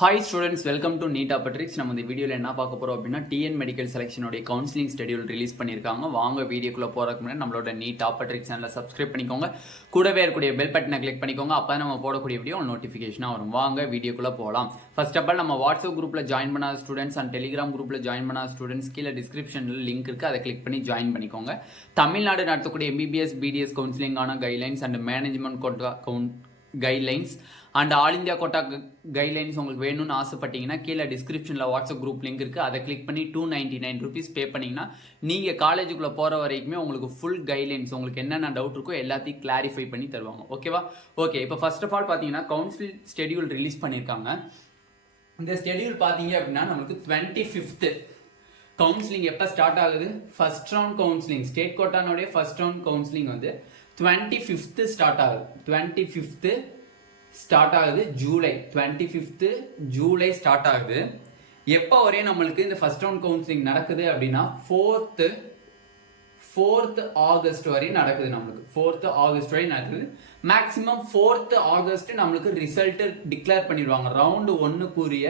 Hi students, welcome to NEET ஆப்பட்ரிக்ஸ். நம்ம இந்த வீடியோவில் என்ன பார்க்க போகிறோம் அப்படின்னா டிஎன் மெடிக்கல் செலெக்ஷனுடைய கவுன்சிலிங் ஷெடியூல் ரிலீஸ் பண்ணியிருக்காங்க. வாங்க வீடியோக்குள்ளே போகிறதுக்கு முன்னாடி நம்மளோட நீட் ஆப்பட்ரிக்ஸ் சேனலை சப்ஸ்கிரைப் பண்ணிக்கோங்க. கூடவே இருக்கக்கூடிய பெல் பட்டனை கிளிக் பண்ணிக்கோங்க. அப்போ நம்ம போடக்கூடிய வீடியோ நோட்டிஃபிகேஷனாக வரும். வாங்க வீடியோக்குள்ளே போகலாம். ஃபர்ஸ்ட் ஆஃப் ஆல் நம்ம வாட்ஸ்அப் குரூப்பில் ஜாயின் பண்ணாத ஸ்டூடெண்ட்ஸ் அண்ட் டெலிகிராம் குரூப்பில் ஜாயின் பண்ணாத ஸ்டூடெண்ட்ஸ் கீழே டிஸ்கிரிப்ஷனில் லிங்க் இருக்குது, அதை கிளிக் பண்ணி ஜாயின் பண்ணிக்கோங்க. தமிழ்நாடு நடத்தக்கூடிய எம்பிபிஎஸ் பிடிஎஸ் கவுன்சிலிங்கான guidelines and management quota guidelines and all India quota guidelines உங்களுக்கு வேணும்னு ஆசைப்பட்டீங்கன்னா கீழே டிஸ்கிரிப்ஷனில் வாட்ஸ்அப் குரூப் லிங்க் இருக்குது, அதை கிளிக் பண்ணி 299 rupees பே பண்ணிங்கன்னா நீங்கள் காலேஜுக்குள்ளே போகிற வரைக்குமே உங்களுக்கு ஃபுல் கைட்லைன்ஸ் உங்களுக்கு என்னென்ன டவுட் இருக்கோ எல்லாத்தையும் கிளாரிஃபை பண்ணி தருவாங்க. ஓகேவா? ஓகே, இப்போ ஃபர்ஸ்ட் ஆஃப் ஆல் பார்த்தீங்கன்னா கவுன்சில் ஷெடியூல் ரிலீஸ் பண்ணியிருக்காங்க. இந்த ஷெடியூல் பார்த்தீங்க அப்படின்னா நமக்கு 25th கவுன்சிலிங் எப்போ ஸ்டார்ட் ஆகுது? ஃபர்ஸ்ட் ரவுண்ட் கவுன்சிலிங் ஸ்டேட் கோட்டானுடைய ஃபர்ஸ்ட் ரவுண்ட் கவுன்சிலிங் வந்து 25th ஸ்டார்ட் ஆகுது. 25th ஸ்டார்ட் ஆகுது. ஜூலை 25th ஜூலை ஸ்டார்ட் ஆகுது. எப்போ வரையும் நம்மளுக்கு இந்த ஃபர்ஸ்ட் ரவுண்ட் கவுன்சிலிங் நடக்குது அப்படின்னா 4th ஆகஸ்ட் வரையும் நடக்குது. நம்மளுக்கு 4th ஆகஸ்ட் வரையும் நடக்குது. மேக்ஸிமம் 4th ஆகஸ்ட் நம்மளுக்கு ரிசல்ட் டிக்ளேர் பண்ணிடுவாங்க. ரவுண்டு 1க்குரிய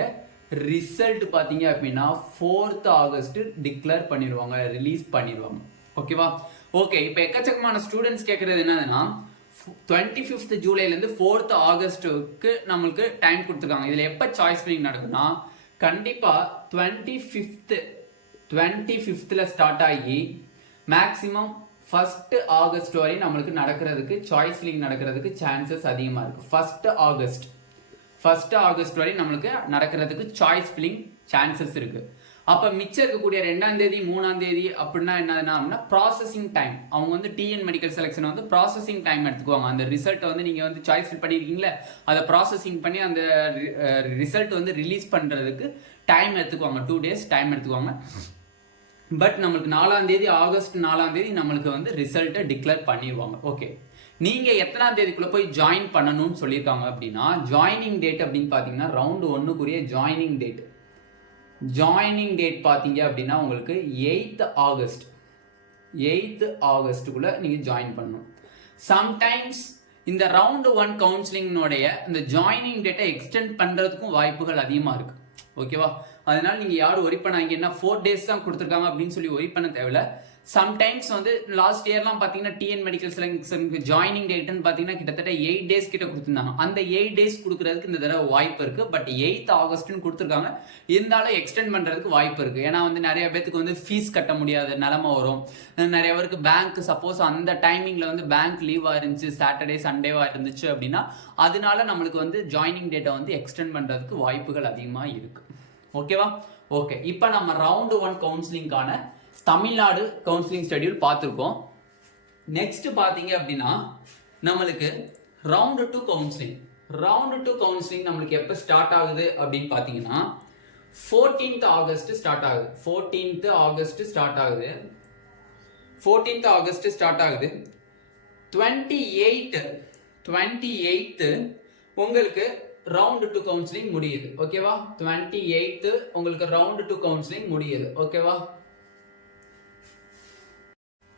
ரிசல்ட் பார்த்தீங்க அப்படின்னா 4th ஆகஸ்ட் டிக்ளேர் பண்ணிடுவாங்க, ரிலீஸ் பண்ணிடுவாங்க. ஓகேவா? ஓகே, இப்போ எக்கச்சக்கமான ஸ்டூடெண்ட்ஸ் கேட்குறது என்னதுன்னா 25th ஜூலைலேருந்து 4th ஆகஸ்ட்டுக்கு நம்மளுக்கு டைம் கொடுத்துருக்காங்க. இதில் எப்போ சாய்ஸ் ஃபில்லிங் நடக்குதுன்னா கண்டிப்பாக 25th ஸ்டார்ட் ஆகி மேக்ஸிமம் 1st ஆகஸ்ட் வரையும் நம்மளுக்கு நடக்கிறதுக்கு சாய்ஸ் ஃபில்லிங் நடக்கிறதுக்கு சான்சஸ் அதிகமாக இருக்குது. 1st ஆகஸ்ட் வரையும் நம்மளுக்கு நடக்கிறதுக்கு சாய்ஸ் ஃபில்லிங் சான்சஸ் இருக்குது. அப்போ மிச்சம் இருக்கக்கூடிய 2ஆம் தேதி 3ஆம் தேதி அப்படின்னா என்னதுன்னா ப்ராசஸிங் டைம். அவங்க வந்து டிஎன் மெடிக்கல் செலெக்ஷன் வந்து ப்ராசஸிங் டைம் எடுத்துக்குவாங்க. அந்த ரிசல்ட்டை வந்து நீங்கள் வந்து சாய்ஸ் ஃபில் பண்ணியிருக்கீங்களே அதை ப்ராசஸிங் பண்ணி அந்த ரிசல்ட் வந்து ரிலீஸ் பண்ணுறதுக்கு டைம் எடுத்துக்குவாங்க. 2 days டைம் எடுத்துக்குவாங்க. பட் நம்மளுக்கு 4ஆம் தேதி ஆகஸ்ட் 4ஆம் தேதி நம்மளுக்கு வந்து ரிசல்ட்டை டிக்ளேர் பண்ணிடுவாங்க. ஓகே, நீங்கள் எத்தனாம் தேதிக்குள்ளே போய் ஜாயின் பண்ணணும்னு சொல்லியிருக்காங்க அப்படின்னா ஜாயினிங் டேட் அப்படின்னு பார்த்தீங்கன்னா ரவுண்டு 1க்குரிய ஜாயினிங் டேட் பார்த்தீங்க அப்படின்னா உங்களுக்கு 8th ஆகஸ்ட்டுக்குள்ளே நீங்கள் ஜாயின் பண்ணணும். சம்டைம்ஸ் இந்த ரவுண்டு 1 கவுன்சிலிங்கோடைய இந்த ஜாயினிங் டேட்டை எக்ஸ்டெண்ட் பண்ணுறதுக்கும் வாய்ப்புகள் அதிகமாக இருக்குது. ஓகேவா? அதனால நீங்கள் யாரும் ஒரி பண்ணாங்க, என்ன 4 days தான் கொடுத்துருக்காங்க அப்படின்னு சொல்லி ஒரி பண்ண தேவையில்ல. சம்டைம்ஸ் வந்து லாஸ்ட் இயர்லாம் பார்த்தீங்கன்னா டிஎன் மெடிக்கல் செலெக்ஷனுக்கு ஜாயினிங் டேட்டுன்னு பார்த்தீங்கன்னா கிட்டத்தட்ட 8 days கிட்ட கொடுத்துருந்தாங்க. அந்த 8 days கொடுக்குறதுக்கு இந்த தடவை வாய்ப்பு இருக்குது. பட் 8th ஆகஸ்ட்னு கொடுத்துருக்காங்க. இருந்தாலும் எக்ஸ்டெண்ட் பண்ணுறதுக்கு வாய்ப்பு இருக்குது. ஏன்னா வந்து நிறைய பேருக்கு வந்து ஃபீஸ் கட்ட முடியாத நிலமை வரும். நிறைய பேருக்கு பேங்க் சப்போஸ் அந்த டைமிங்கில் வந்து பேங்க் லீவாக இருந்துச்சு, சாட்டர்டே சண்டேவாக இருந்துச்சு அப்படின்னா அதனால நம்மளுக்கு வந்து ஜாயினிங் டேட்டை வந்து எக்ஸ்டெண்ட் பண்ணுறதுக்கு வாய்ப்புகள் அதிகமாக இருக்குது. ஓகேவா? ஓகே, இப்போ நம்ம ரவுண்டு 1 கவுன்சிலிங்கான தமிழ்நாடு கவுன்சிலிங் ஷெட்யூல் பார்த்துருக்கோம். நெக்ஸ்ட் பார்த்தீங்க அப்படின்னா நம்மளுக்கு ரவுண்டு 2 கவுன்சிலிங் நம்மளுக்கு எப்போ ஸ்டார்ட் ஆகுது அப்படின்னு பார்த்தீங்கன்னா 14th ஆகஸ்ட் ஸ்டார்ட் ஆகுது. 14th ஆகஸ்ட் ஸ்டார்ட் ஆகுது. 28th உங்களுக்கு ரவுண்டு 2 கவுன்சிலிங் முடியுது. ஓகேவா? 28th உங்களுக்கு ரவுண்டு 2 கவுன்சிலிங் முடியுது. ஓகேவா?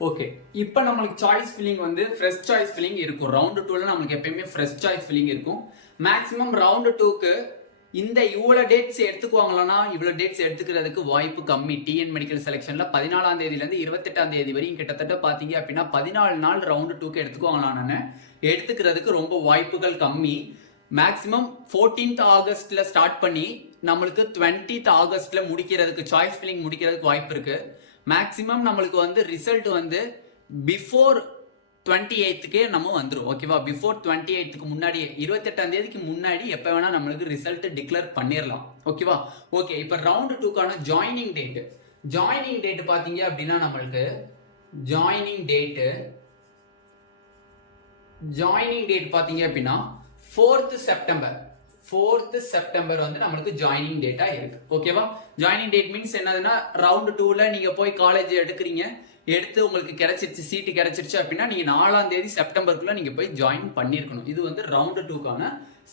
ஓகே, இப்போ நம்மளுக்கு சாய்ஸ் ஃபில்லிங் வந்து ஃப்ரெஷ் சாய்ஸ் ஃபில்லிங் இருக்கும். ரவுண்டு 2ல நம்மளுக்கு எப்பயுமே ஃப்ரெஷ் சாய்ஸ் ஃபில்லிங் இருக்கும். மேக்ஸிமம் ரவுண்டு 2க்கு இந்த இவ்வளோ டேட்ஸ் எடுத்துக்குவாங்களான்னா இவ்வளோ டேட்ஸ் எடுத்துக்கிறதுக்கு வாய்ப்பு கம்மி. டிஎன் மெடிக்கல் செலெக்ஷனில் 14ஆம் தேதியிலேருந்து 28ஆம் தேதி வரையும் கிட்டத்தட்ட பார்த்தீங்க அப்படின்னா 14 நாள் ரவுண்டு 2க்கு எடுத்துக்குவாங்களான்னு எடுத்துக்கிறதுக்கு ரொம்ப வாய்ப்புகள் கம்மி. மேக்ஸிமம் 14th ஆகஸ்ட்ல ஸ்டார்ட் பண்ணி நம்மளுக்கு 20th ஆகஸ்ட்ல முடிக்கிறதுக்கு சாய்ஸ் ஃபில்லிங் முடிக்கிறதுக்கு வாய்ப்பு இருக்கு. மேக்ஸிமம் நம்மளுக்கு வந்து ரிசல்ட் வந்து பிஃபோர் 28க்கே நம்ம வந்துடும். ஓகேவா? பிஃபோர் 28க்கு முன்னாடி 28ஆம் தேதிக்கு முன்னாடி எப்போ வேணா நம்மளுக்கு ரிசல்ட் டிக்ளேர் பண்ணிடலாம். ஓகேவா? ஓகே, இப்போ ரவுண்டு 2க்கான ஜாயினிங் டேட் பார்த்தீங்க அப்படின்னா நம்மளுக்கு ஜாயினிங் டேட் பார்த்தீங்க அப்படின்னா 4th செப்டம்பர் வந்து நம்மளுக்கு ஜாயினிங் டேட்டா இருக்கு. ஓகேவா? ஜாயினிங் டேட் மீன்ஸ் என்னதுன்னா ரவுண்டு 2ல நீங்க போய் காலேஜ் எடுத்து உங்களுக்கு கிடைச்சிருச்சு, சீட்டு கிடைச்சிருச்சு அப்படின்னா நீங்க 4ஆம் தேதி செப்டம்பருக்குள்ள நீங்க போய் ஜாயின் பண்ணிருக்கணும். இது வந்து ரவுண்டு 2க்கான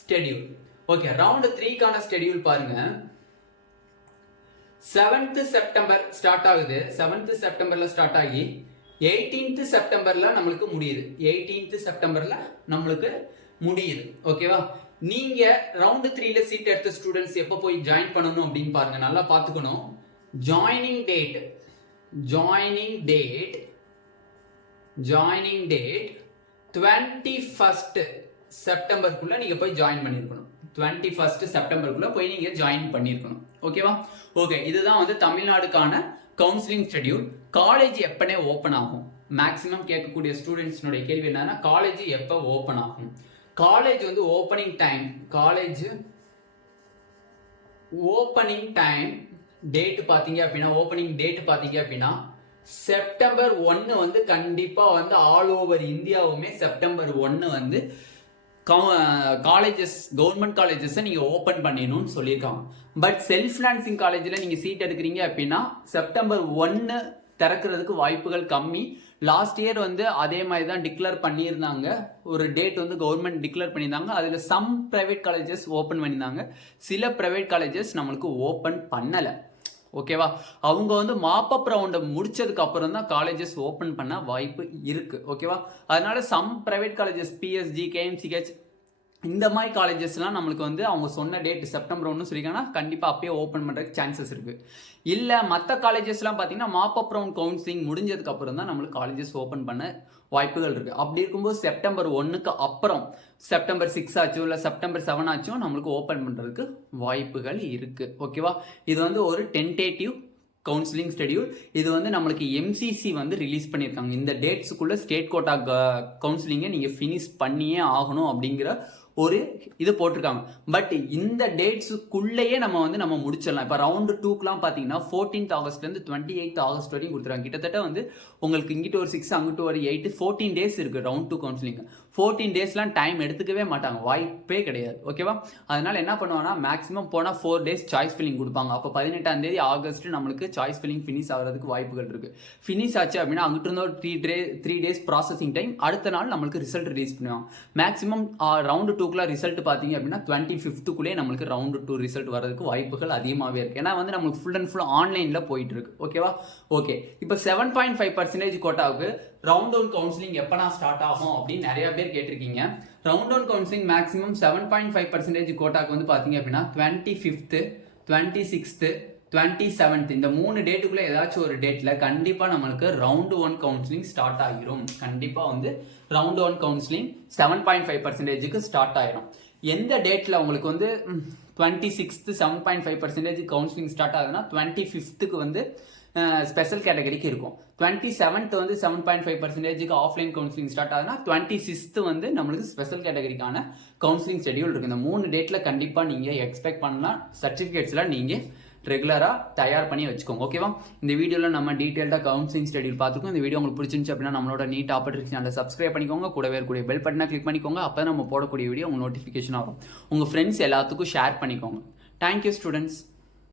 ஸ்கெடியூல். ஓகே, ரவுண்டு 3க்கான ஸ்கெடியூல் பாருங்க. 7th செப்டம்பர் ஸ்டார்ட் ஆகுது. 7th செப்டம்பர்ல ஸ்டார்ட் ஆகி 18th செப்டம்பர்ல நம்மளுக்கு முடியுது. 18th செப்டம்பர்ல நம்மளுக்கு முடியுது. ஓகேவா? நீங்க ரவுண்ட் 3ல சீட் எடுத்த ஸ்டூடெண்ட்ஸ் எப்போ போய் ஜாயின் பண்ணணும் அப்படின்னு பாருங்க, நல்லா பார்த்துக்கணும். ஜாயினிங் டேட் 21st செப்டம்பருக்குள்ள நீங்க போய் ஜாயின் பண்ணிருக்கணும். 21st செப்டம்பருக்குள்ள போய் நீங்க ஜாயின் பண்ணிருக்கணும். ஓகேவா? ஓகே, இதுதான் வந்து தமிழ்நாடுக்கான கவுன்சிலிங் ஷெட்யூல். காலேஜ் எப்பனே ஓபன் ஆகும்? மேக்ஸிமம் கேட்கக்கூடிய ஸ்டூடெண்ட்ஸ்னுடைய கேள்வி என்னன்னா, காலேஜ் எப்போ ஓபன் ஆகும்? காலேஜ் வந்து ஓப்பனிங் டைம் டேட் பாத்தீங்க அப்படின்னா செப்டம்பர் 1 வந்து கண்டிப்பா வந்து ஆல் ஓவர் இந்தியாவுமே செப்டம்பர் 1 வந்து காலேஜஸ், கவர்மெண்ட் காலேஜஸ் நீங்க ஓபன் பண்ணிடணும்னு சொல்லியிருக்காங்க. பட் செல்ஃப் ஃபினான்சிங் காலேஜ்ல நீங்க சீட் எடுக்கிறீங்க அப்படின்னா செப்டம்பர் 1 திறக்கிறதுக்கு வாய்ப்புகள் கம்மி. லாஸ்ட் இயர் வந்து அதே மாதிரி தான் டிக்ளேர் பண்ணியிருந்தாங்க, ஒரு டேட் வந்து கவர்மெண்ட் டிக்ளேர் பண்ணியிருந்தாங்க. அதில் சம் பிரைவேட் காலேஜஸ் ஓப்பன் பண்ணியிருந்தாங்க, சில பிரைவேட் காலேஜஸ் நம்மளுக்கு ஓப்பன் பண்ணலை. ஓகேவா? அவங்க வந்து மாப்பப் ரவுண்டை முடிச்சதுக்கு அப்புறம் தான் காலேஜஸ் ஓப்பன் பண்ண வாய்ப்பு இருக்கு. ஓகேவா? அதனால some private colleges PSG, KMCH இந்த மாதிரி காலேஜஸ்லாம் நம்மளுக்கு வந்து அவங்க சொன்ன டேட் செப்டம்பர் 1 சொல்லியிருக்காங்கன்னா கண்டிப்பாக அப்பயே ஓப்பன் பண்ணுறதுக்கு சான்சஸ் இருக்கு. இல்லை மற்ற காலேஜஸ்லாம் பார்த்தீங்கன்னா மாப்பப் ரவுண்ட் கவுன்சிலிங் முடிஞ்சதுக்கு அப்புறம் தான் நம்மளுக்கு காலேஜஸ் ஓப்பன் பண்ண வாய்ப்புகள் இருக்கு. அப்படி இருக்கும்போது செப்டம்பர் 1க்கு அப்புறம் செப்டம்பர் 6 ஆச்சும் இல்லை செப்டம்பர் 7 ஆச்சும் நம்மளுக்கு ஓப்பன் பண்ணுறதுக்கு வாய்ப்புகள் இருக்கு. ஓகேவா? இது வந்து ஒரு டென்டேட்டிவ் கவுன்சிலிங் ஷெட்யூல். இது வந்து நம்மளுக்கு எம்சிசி வந்து ரிலீஸ் பண்ணியிருக்காங்க. இந்த டேட்ஸுக்குள்ள ஸ்டேட் கோட்டா கவுன்சிலிங்கை நீங்கள் ஃபினிஷ் பண்ணியே ஆகணும் அப்படிங்கிற ஒரு இது போட்டிருக்காங்க. பட் இந்த டேட்ஸுக்குள்ளேயே நம்ம முடிச்சிடலாம். இப்போ ரவுண்டு 2க்குலாம் பார்த்தீங்கன்னா 14th ஆகஸ்ட்லேருந்து 28th ஆகஸ்ட் வரைக்கும் கொடுத்துருக்காங்க. கிட்டத்தட்ட வந்து உங்களுக்கு இங்கிட்ட ஒரு 6 அங்கிட்ட ஒரு 8 14 டேஸ் இருக்குது ரவுண்ட் 2 கவுன்சிலிங். 14 டேஸ்லாம் டைம் எடுத்துக்கவே மாட்டாங்க, வாய்ப்பே கிடையாது. ஓகேவா? அதனால என்ன பண்ணுவாங்கன்னா மேக்ஸிமம் போனால் 4 டேஸ் சாய்ஸ் ஃபில்லிங் கொடுப்பாங்க. அப்போ 18ஆம் தேதி ஆகஸ்ட் நம்மளுக்கு சாய்ஸ் ஃபில்லிங் ஃபினிஷ் ஆகிறதுக்கு வாய்ப்புகள் இருக்குது. ஃபினிஷ் ஆச்சு அப்படின்னா அங்கிட்ட இருந்தோம் 3 டேஸ் ப்ராசஸிங் டைம், அடுத்த நாள் நம்மளுக்கு ரிசல்ட் ரிலீஸ் பண்ணுவாங்க. மேக்ஸிமம் ரவுண்டு 2க்குள்ள ரிசல்ட் பார்த்தீங்க அப்படின்னா 25th நம்மளுக்கு ரவுண்டு 2 ரிசல்ட் வரதுக்கு வாய்ப்புகள் அதிகமாகவே இருக்கு. ஏன்னா வந்து நம்மளுக்கு ஃபுல் அண்ட் ஃபுல் ஆன்லைனில் போயிட்டு இருக்கு. ஓகேவா? ஓகே, இப்போ 7.5% கோட்டாவுக்கு ரவுண்ட் 1 கவுன்சிலிங் எப்பனா ஸ்டார்ட் ஆகும் அப்படின்னு நிறைய பேர் கேட்டிருக்கீங்க. ரவுண்ட் 1 கவுன்சிலிங் மேக்ஸிமம் 7.5% கோட்டாக்கு வந்து பார்த்தீங்க அப்படின்னா 25th 26th 27th இந்த 3 டேட்டுக்குள்ள ஏதாச்சும் ஒரு டேட்ல கண்டிப்பா நம்மளுக்கு ரவுண்ட் 1 கவுன்சிலிங் ஸ்டார்ட் ஆகிரும். கண்டிப்பா வந்து ரவுண்ட் 1 கவுன்சிலிங் 7.5%க்கு ஸ்டார்ட் ஆயிரும். எந்த டேட்ல உங்களுக்கு வந்து 26th 7.5% கவுன்சிலிங் ஸ்டார்ட் ஆகுதுன்னா 25th வந்து ஸ்பெஷல் கேட்டகரிக்கு இருக்கும். 27th வந்து 7.5%க்கு ஆஃப்லைன் கவுன்சிலிங் ஸ்டார்ட் ஆகுதுன்னா 26th வந்து நம்மளுக்கு ஸ்பெஷல் கேட்டகரிக்கான கவுன்சிலிங் ஷெட்யூல் இருக்கு. இந்த 3 டேட்ல கண்டிப்பா நீங்க எக்ஸ்பெக்ட் பண்ணலாம். சர்டிபிகேட்ஸ்லாம் நீங்க ரெகுலராக தயார் பண்ணி வச்சுக்கோங்க. ஓகேவா? இந்த வீடியோவில் நம்ம டீட்டெயில்டாக கவுன்சிலிங் ஷெட்யூல் பார்த்துக்கோம். இந்த வீடியோ உங்களுக்கு பிடிச்சிருந்துச்சு அப்படின்னா நம்மளோட நீட் ஆப்பர்ச்சுனிட்டி சேனலை சப்ஸ்கிரைப் பண்ணிக்கோங்க. கூடவே இருக்கக்கூடிய பெல் பட்டனை கிளிக் பண்ணிக்கோங்க. அப்போ நம்ம போடக்கூடிய வீடியோ உங்கள் நோட்டிஃபிகேஷன் ஆகும். உங்கள் ஃப்ரெண்ட்ஸ் எல்லாத்துக்கும் ஷேர் பண்ணிக்கோங்க. Thank you students.